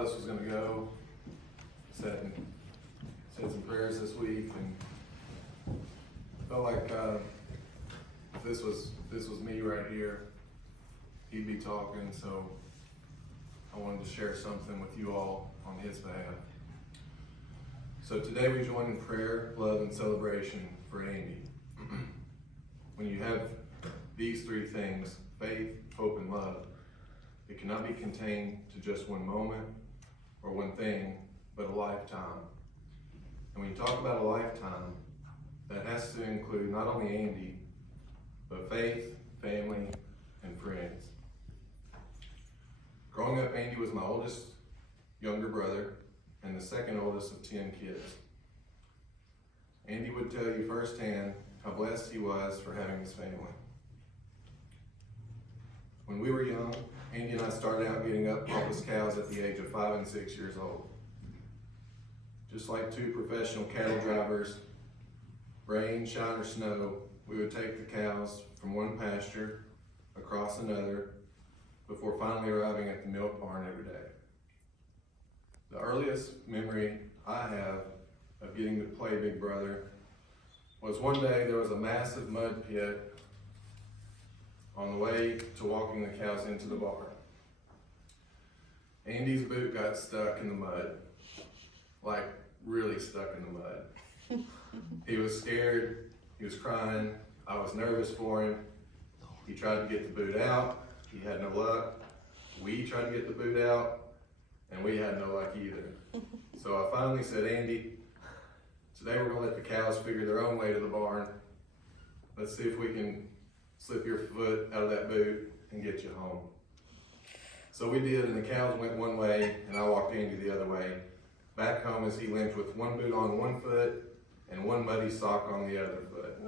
how this was going to go. Said some prayers this week, and felt like if this was me right here, he'd be talking. So I wanted to share something with you all on his behalf. So today we join in prayer, love, and celebration for Andy. When you have these three things, faith, hope, and love, it cannot be contained to just one moment or one thing, but a lifetime. And when you talk about a lifetime, that has to include not only Andy, but faith, family, and friends. Growing up, Andy was my oldest younger brother and the second oldest of 10 kids. Andy would tell you firsthand how blessed he was for having his family. When we were young, Andy and I started out getting up Papa's cows at the age of 5 and 6 years old. Just like two professional cattle drivers, rain, shine, or snow, we would take the cows from one pasture across another before finally arriving at the milk barn every day. The earliest memory I have of getting to play Big Brother was one day there was a massive mud pit on the way to walking the cows into the barn. Andy's boot got stuck in the mud, like really stuck in the mud. He was scared, he was crying, I was nervous for him. He tried to get the boot out, he had no luck. We tried to get the boot out, and we had no luck either. So I finally said, Andy, today we're gonna let the cows figure their own way to the barn. Let's see if we can slip your foot out of that boot and get you home. So we did, and the cows went one way, and I walked Andy the other way. Back home as he limped with one boot on one foot and one muddy sock on the other foot.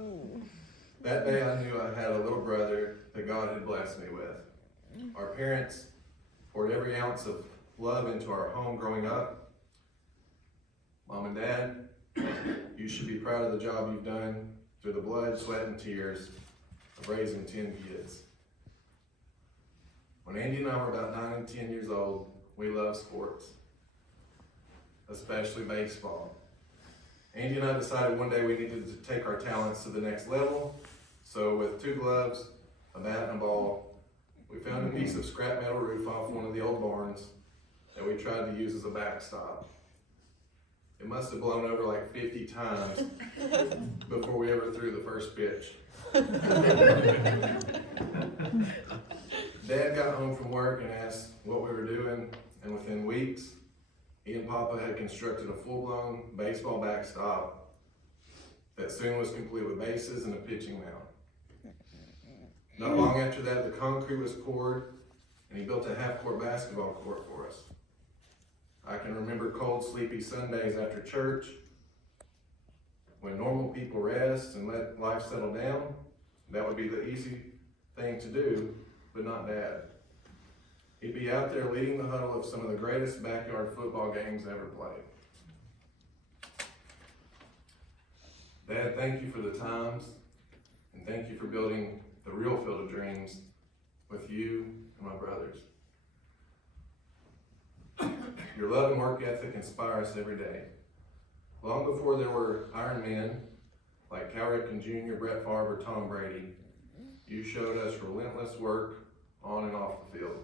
That day I knew I had a little brother that God had blessed me with. Our parents poured every ounce of love into our home growing up. Mom and Dad, you should be proud of the job you've done through the blood, sweat, and tears of raising 10 kids. When Andy and I were about 9 and 10 years old, we loved sports, especially baseball. Andy and I decided one day we needed to take our talents to the next level, so with 2 gloves, a bat, and a ball, we found a piece of scrap metal roof off one of the old barns that we tried to use as a backstop. It must have blown over like 50 times before we ever threw the first pitch. Dad got home from work and asked what we were doing, and within weeks, he and Papa had constructed a full-blown baseball backstop that soon was complete with bases and a pitching mound. Not long after that, the concrete was poured, and he built a half-court basketball court for us. I can remember cold, sleepy Sundays after church, when normal people rest and let life settle down. That would be the easy thing to do, but not Dad. He'd be out there leading the huddle of some of the greatest backyard football games ever played. Dad, thank you for the times, and thank you for building the real field of dreams with you and my brothers. Your love and work ethic inspire us every day. Long before there were Iron Men like Cal Ripken Jr., Brett Favre, or Tom Brady, you showed us relentless work on and off the field.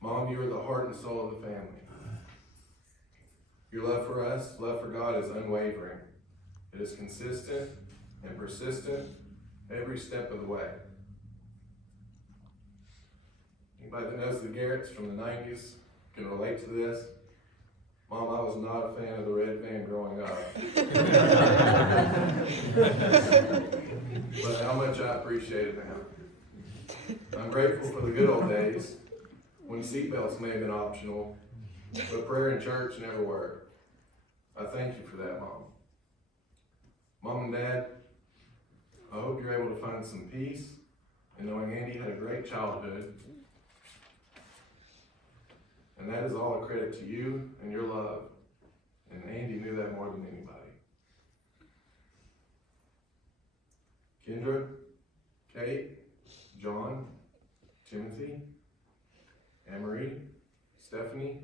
Mom, you are the heart and soul of the family. Your love for us, love for God is unwavering. It is consistent and persistent every step of the way. Anybody that knows the Garretts from the 90s can relate to this. Mom, I was not a fan of the red van growing up. But how much I appreciate it now. I'm grateful for the good old days when seatbelts may have been optional, but prayer in church never were. I thank you for that, Mom. Mom and Dad, I hope you're able to find some peace in knowing Andy had a great childhood. And that is all a credit to you and your love. And Andy knew that more than anybody. Kendra, Kate, John, Timothy, Anne-Marie, Stephanie,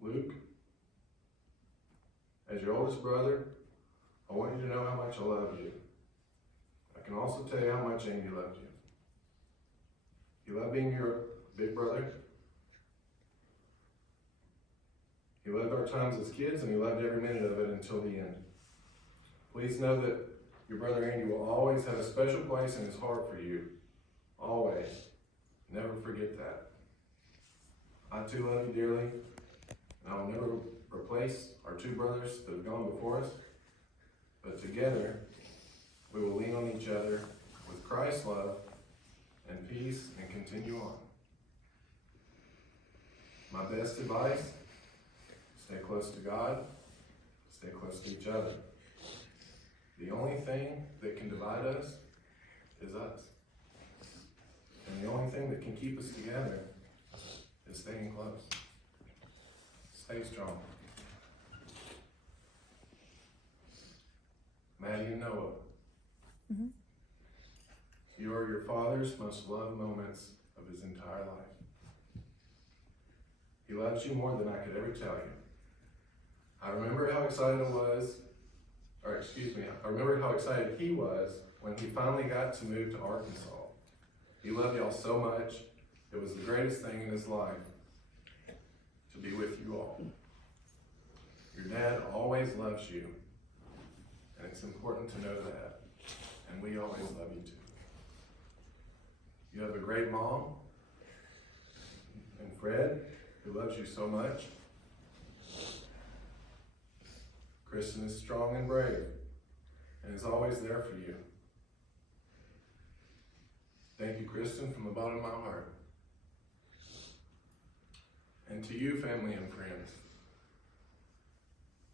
Luke, as your oldest brother, I want you to know how much I love you. I can also tell you how much Andy loved you. He loved being your big brother. He loved our times as kids, and he loved every minute of it until the end. Please know that your brother Andy will always have a special place in his heart for you. Always. Never forget that. I too love you dearly, and I will never replace our two brothers that have gone before us, but together we will lean on each other with Christ's love and peace and continue on. My best advice: stay close to God, stay close to each other. The only thing that can divide us is us. And the only thing that can keep us together is staying close. Stay strong. Maddie and Noah, you are your father's most loved moments of his entire life. He loves you more than I could ever tell you. I remember how excited he was when he finally got to move to Arkansas. He loved y'all so much, it was the greatest thing in his life to be with you all. Your dad always loves you, and it's important to know that, and we always love you too. You have a great mom, and Fred, who loves you so much. Kristen is strong and brave, and is always there for you. Thank you, Kristen, from the bottom of my heart. And to you, family and friends,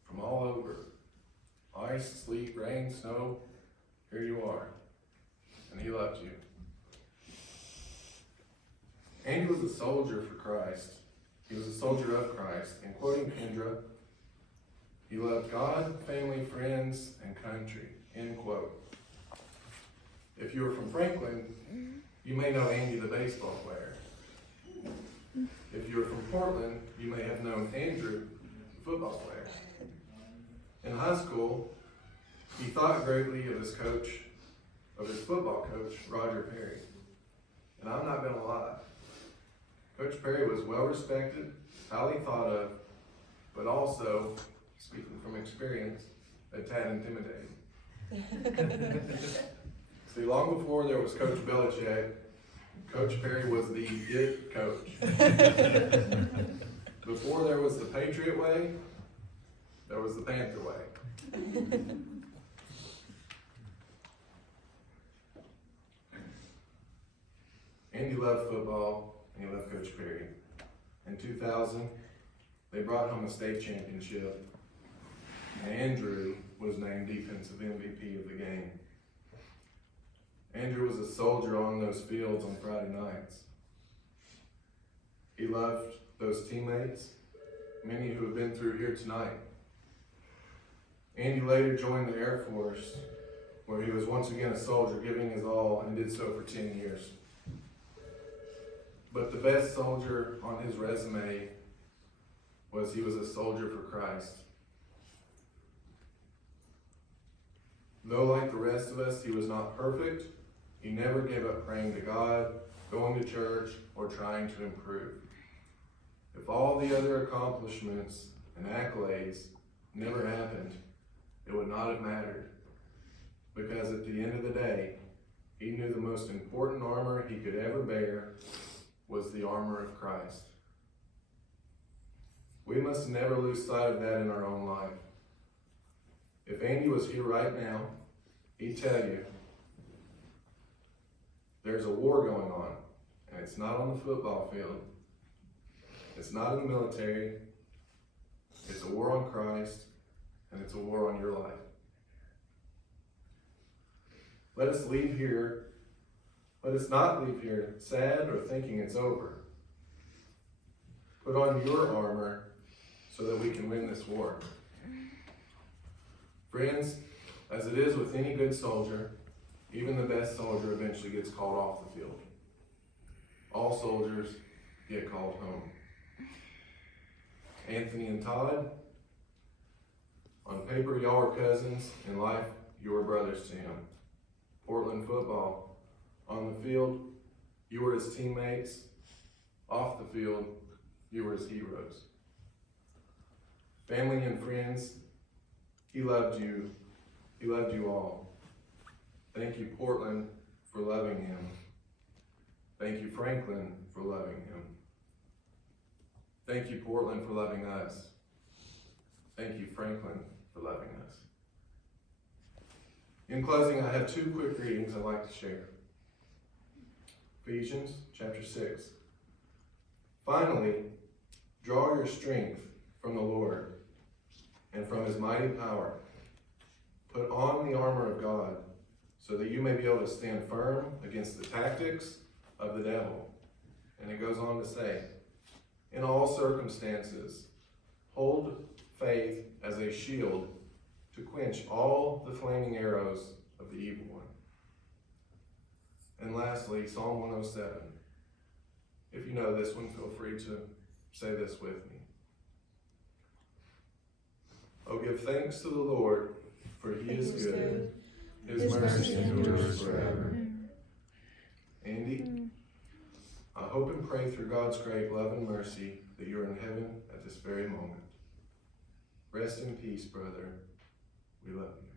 from all over, ice, sleet, rain, snow, here you are, and he loved you. Andy was a soldier for Christ. He was a soldier of Christ, and quoting Kendra, he loved God, family, friends, and country, end quote. If you are from Franklin, you may know Andy the baseball player. If you are from Portland, you may have known Andrew, the football player. In high school, he thought greatly of his football coach, Roger Perry. And I'm not gonna lie, Coach Perry was well respected, highly thought of, but also, speaking from experience, a tad intimidating. See, long before there was Coach Belichick, Coach Perry was the it coach. Before there was the Patriot way, there was the Panther way. Andy loved football, and he loved Coach Perry. In 2000, they brought home a state championship, and Andrew was named defensive MVP of the game. Andrew was a soldier on those fields on Friday nights. He loved those teammates, many who have been through here tonight. Andy later joined the Air Force, where he was once again a soldier, giving his all, and did so for 10 years. But the best soldier on his resume was he was a soldier for Christ. Though like the rest of us, he was not perfect, he never gave up praying to God, going to church, or trying to improve. If all the other accomplishments and accolades never happened, it would not have mattered. Because at the end of the day, he knew the most important armor he could ever bear was the armor of Christ. We must never lose sight of that in our own life. If Andy was here right now, he'd tell you, there's a war going on, and it's not on the football field. It's not in the military. It's a war on Christ, and it's a war on your life. Let us not leave here sad or thinking it's over. Put on your armor so that we can win this war. Friends, as it is with any good soldier, even the best soldier eventually gets called off the field. All soldiers get called home. Anthony and Todd, on paper y'all are cousins, in life you are brothers to him. Portland football, on the field you were his teammates, off the field you were his heroes. Family and friends, he loved you all. Thank you, Portland, for loving him. Thank you, Franklin, for loving him. Thank you, Portland, for loving us. Thank you, Franklin, for loving us. In closing, I have 2 quick readings I'd like to share. Ephesians chapter 6. Finally, draw your strength from the Lord and from his mighty power. Put on the armor of God so that you may be able to stand firm against the tactics of the devil. And it goes on to say, in all circumstances, hold faith as a shield to quench all the flaming arrows of the evil one. And lastly, Psalm 107. If you know this one, feel free to say this with me. Oh, give thanks to the Lord, for he is good. His mercy endures forever. Andy, I hope and pray through God's great love and mercy that you're in heaven at this very moment. Rest in peace, brother. We love you.